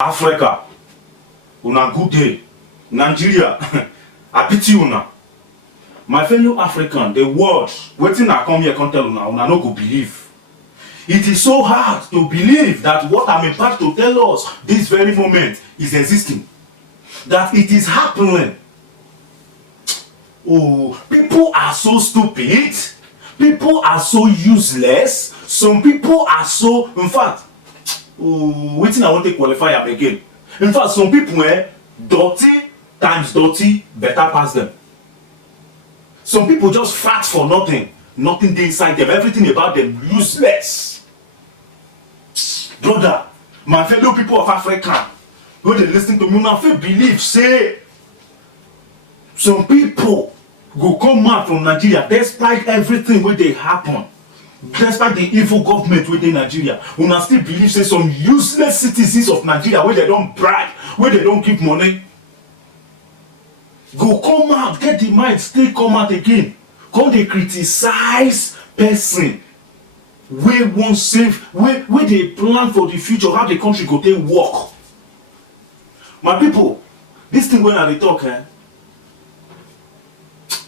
Africa, una good day. Nigeria, I pity una. My fellow African, the world, waiting I come here can tell una no go believe. It is so hard to believe that what I'm about to tell us this very moment is existing. That it is happening. Oh, people are so stupid. People are so useless. Some people are so, in fact, waiting I want to qualify am again. In fact, some people dirty times dirty better pass them. Some people just fat for nothing. Nothing dey inside them. Everything about them useless. Brother, my fellow people of Africa, when they listen to me, una fit believe say some people go come out from Nigeria despite everything wey dey happen. Despite the evil government within Nigeria, una still believe say some useless citizens of Nigeria wey they don bribe, wey they don give money, go come out, get the mind, still come out again, come dey criticize person wey wan save, wey dey plan for the future, how the country go take work. My people, this thing wey I dey talk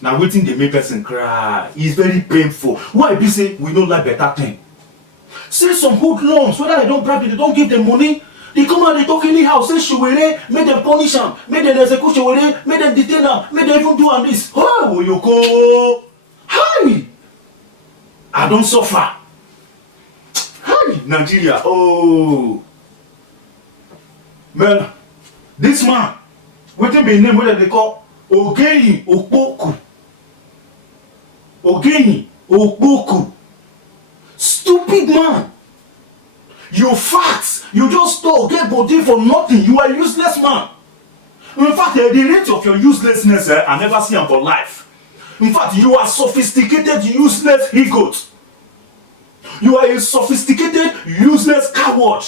na wetin dey make person cry. It's very painful. Why be say we no like better thing? Say some hoodlums, whether they don bribe, they don give them money, they come out, they talk anyhow, say Sowore, make them punish am, make them execute Sowore, make them detain am, make them even do am this. Oh, you go, hi, I don suffer. Hi, Nigeria. Oh, man, this man, wetin be him name wey dem dey call Ogeyi Okpoku. Ogeyi Okpoku. Stupid man. You fat. You just talk, get body for nothing. You are a useless man. In fact, the rate of your uselessness, I never see am for life. In fact, you are sophisticated, useless bigot. You are a sophisticated, useless coward.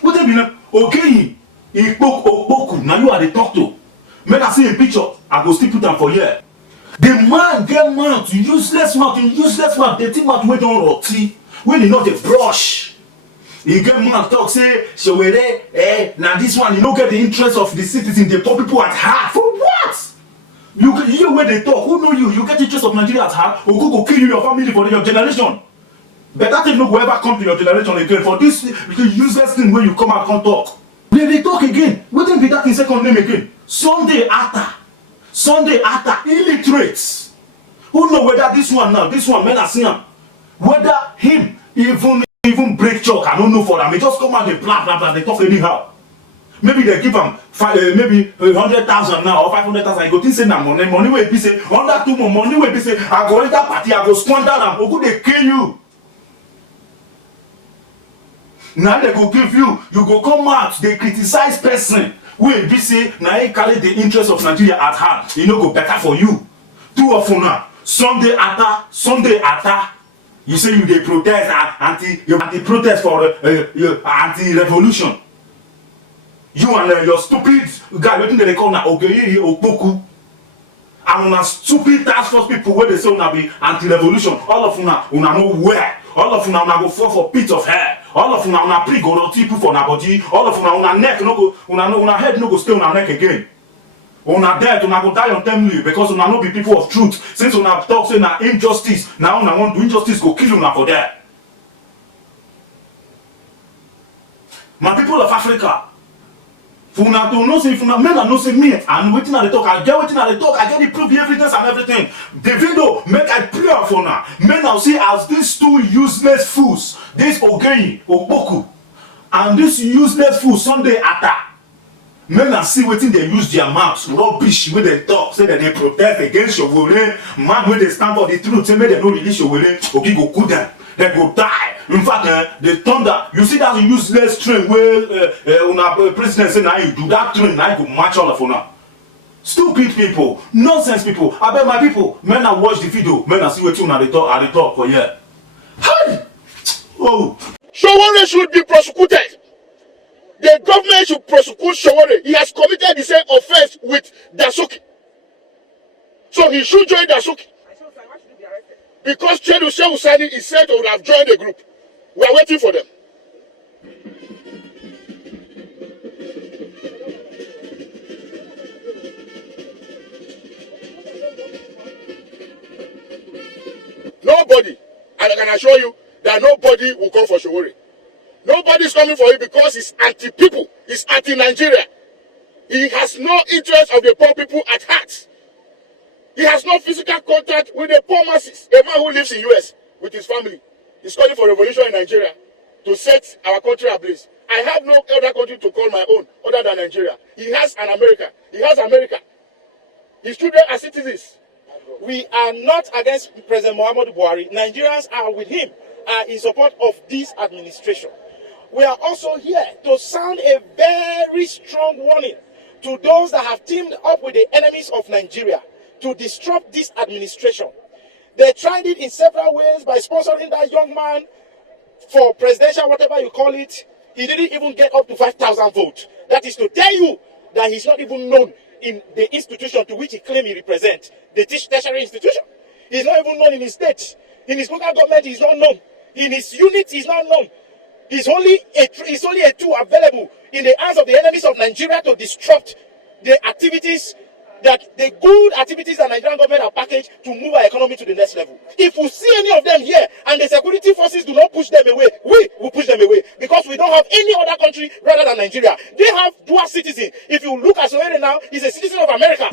What they be Ogeyi Okpoku. Now you are the talk to. Make I see a picture, I go still put am for here. The man get mouth, useless mouth, dirty mouth wey don rotty, wey dey not dey brush. He get mouth talk say Sowore, na this one, you no get the interest of the citizen, dey poor people at heart. For what? You wey dey talk, who know you? You get interest of Nigeria at heart, Ogo go kill you, your family, for your generation. Better thing no go ever come to your generation again for this useless thing wey you come out come talk. They talk again. Wetin be that thing second name again? Sunday Atta, illiterates. Who know whether this one now, men are seeing whether him even break chalk, I don't know for them. They just come out, they blah, they talk anyhow. Maybe they give him maybe 100,000 now or 500,000. I go think say na money wey be say under 2 months, money wey be say I go enter party, I go squander am, or go they kill you. Now they go give you go come out, they criticize person wey be say na him carry the interest of Nigeria at heart. E no go better for you. Two of una, Sunday Atta, you say you dey protest anti-protest for anti-revolution. You and your stupid guy wetin dey call na Ogeyi Okpoku, and una stupid task force people wey dey say una be anti-revolution. All of una no wear. All of una go fall for pit of hair. All of una prick go rotty put for una body. All of una neck no go, una head no go stay una neck again. Una dead, una go die untimely because una no be people of truth. Since una talk say na injustice, now una want do injustice go kill una for there. My people of Africa, una to know say if una men know say me and wetin I dey talk, I get wetin I dey talk, I get the proof, the evidence and everything. Davido, make I pray for una. Men now see as these two useless fools, this Ogeyi Okpoku and this useless fool Sunday Atta. Men now see wetin they use their mouths, rubbish wey they talk, say that they protest against Sowore, man wey they stand for the truth, say make they no release Sowore, Ogi go cool them. They go die. In fact, the thunder, you see that useless train where una president say now you do that train, now you go match all of una. Stupid people, nonsense people. I bet my people, men now watch the video, men now see what you they talk for here. Hi! Oh. Sowore should be prosecuted. The government should prosecute Sowore. He has committed the same offense with Dasuki. So he should join Dasuki. Because Shehu Sani is said to have joined the group. We are waiting for them. I can assure you that nobody will come for Sowore. Nobody is coming for him because he's anti-people. He's anti-Nigeria. He has no interest of the poor people at heart. He has no physical contact with the poor masses. A man who lives in US with his family is calling for revolution in Nigeria to set our country ablaze. I have no other country to call my own other than Nigeria. He has an America. He has America. His children are citizens. We are not against President Muhammadu Buhari. Nigerians are with him, are in support of this administration. We are also here to sound a very strong warning to those that have teamed up with the enemies of Nigeria to disrupt this administration. They tried it in several ways by sponsoring that young man for presidential, whatever you call it. He didn't even get up to 5,000 votes. That is to tell you that he's not even known in the institution to which he claims he represents, the tertiary institution. He's not even known in his state. In his local government, he's not known. In his unit, he's not known. He's only a tool available in the hands of the enemies of Nigeria to disrupt the activities, the good activities that Nigerian government have packaged to move our economy to the next level. If we see any of them here and the security forces do not push them away, we will push them away because we don't have any other country rather than Nigeria. They have dual citizen. If you look at Sowore now, he's a citizen of America.